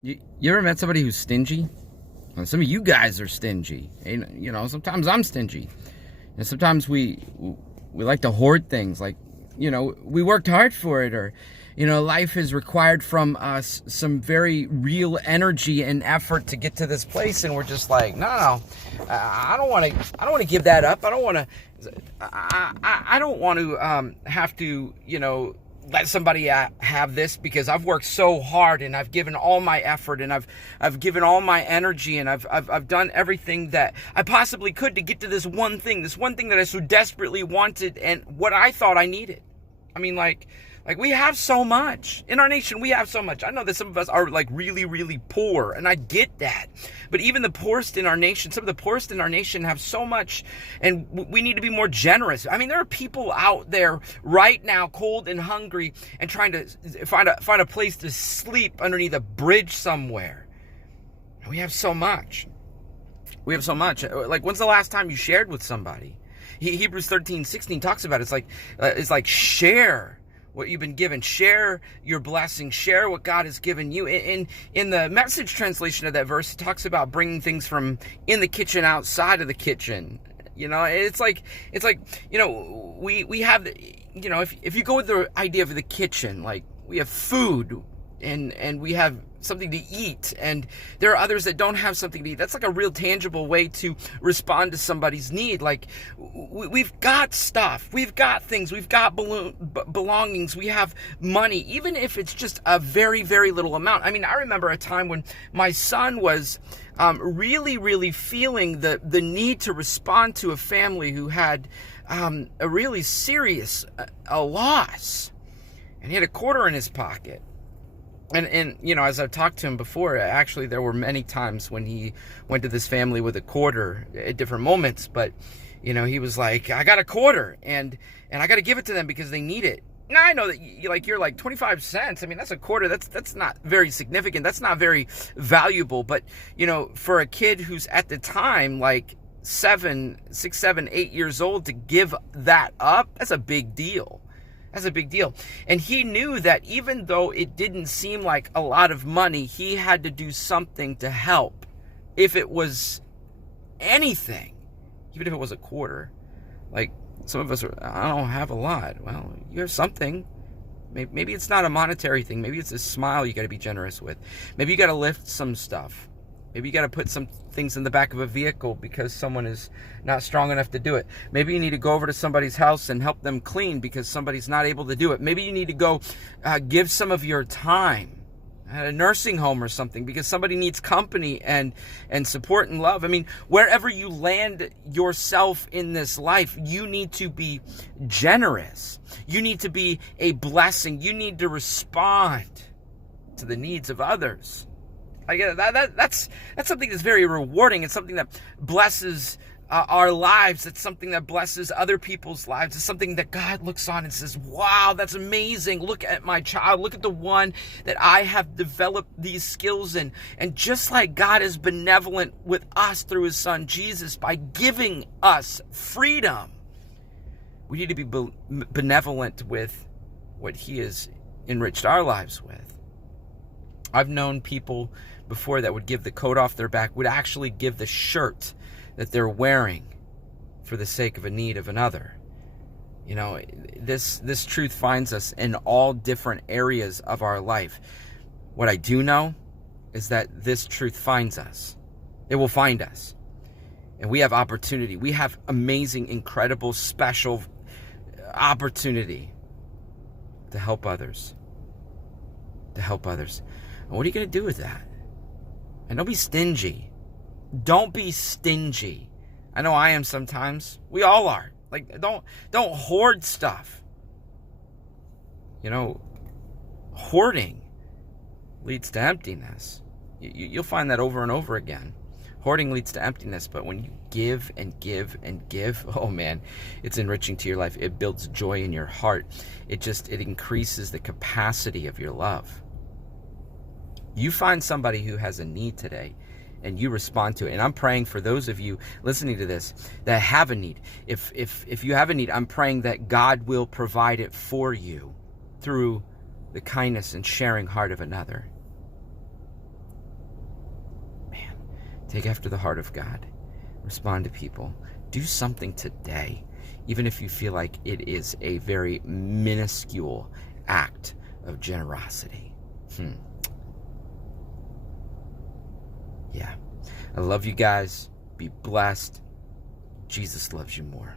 You ever met somebody who's stingy? Well, some of you guys are stingy. Sometimes I'm stingy. And sometimes we like to hoard things. Like, we worked hard for it, or, life has required from us some very real energy and effort to get to this place, and we're just like, no, I don't want to give that up. I don't want to. I don't want to have to, let somebody have this, because I've worked so hard and I've given all my effort and I've given all my energy, and I've done everything that I possibly could to get to this one thing that I so desperately wanted and what I thought I needed. I mean, like we have so much in our nation. We have so much. I know that some of us are like really, really poor, and I get that. But even the poorest in our nation, some of the poorest in our nation have so much, and we need to be more generous. I mean, there are people out there right now, cold and hungry, and trying to find a place to sleep underneath a bridge somewhere. And we have so much. We have so much. Like, when's the last time you shared with somebody? Hebrews 13:16 talks about it. It's like share what you've been given. Share your blessing. Share what God has given you. In the Message translation of that verse, it talks about bringing things from in the kitchen outside of the kitchen. It's like we have, if you go with the idea of the kitchen, like we have food and we have something to eat, and there are others that don't have something to eat. That's like a real tangible way to respond to somebody's need. Like, we've got stuff, we've got things, we've got belongings, we have money, even if it's just a very, very little amount. I mean, I remember a time when my son was really, really feeling the need to respond to a family who had a really serious a loss, and he had a quarter in his pocket. And as I've talked to him before, actually, there were many times when he went to this family with a quarter at different moments. But, he was like, I got a quarter, and I got to give it to them because they need it. Now, I know that you're like 25 cents. I mean, that's a quarter. That's not very significant. That's not very valuable. But, for a kid who's at the time like 6, 7, 8 years old, to give that up, that's a big deal. That's a big deal. And he knew that even though it didn't seem like a lot of money, he had to do something to help. If it was anything, even if it was a quarter. Like, some of us I don't have a lot. Well, you have something. Maybe it's not a monetary thing. Maybe it's a smile you got to be generous with. Maybe you got to lift some stuff. Maybe you got to put some things in the back of a vehicle because someone is not strong enough to do it. Maybe you need to go over to somebody's house and help them clean because somebody's not able to do it. Maybe you need to go give some of your time at a nursing home or something because somebody needs company and support and love. I mean, wherever you land yourself in this life, you need to be generous. You need to be a blessing. You need to respond to the needs of others. That's something that's very rewarding. It's something that blesses our lives. It's something that blesses other people's lives. It's something that God looks on and says, wow, that's amazing. Look at my child. Look at the one that I have developed these skills in. And just like God is benevolent with us through his son, Jesus, by giving us freedom, we need to be benevolent with what he has enriched our lives with. I've known people before that would give the coat off their back, would actually give the shirt that they're wearing for the sake of a need of another. This truth finds us in all different areas of our life. What I do know is that this truth finds us. It will find us. And we have opportunity. We have amazing, incredible, special opportunity to help others. To help others. And what are you going to do with that? And don't be stingy. Don't be stingy. I know I am sometimes. We all are. Like, don't hoard stuff. Hoarding leads to emptiness. You'll find that over and over again. Hoarding leads to emptiness, but when you give and give and give, oh man, it's enriching to your life. It builds joy in your heart. It increases the capacity of your love. You find somebody who has a need today and you respond to it. And I'm praying for those of you listening to this that have a need. If you have a need, I'm praying that God will provide it for you through the kindness and sharing heart of another. Take after the heart of God. Respond to people. Do something today, even if you feel like it is a very minuscule act of generosity. Yeah. I love you guys. Be blessed. Jesus loves you more.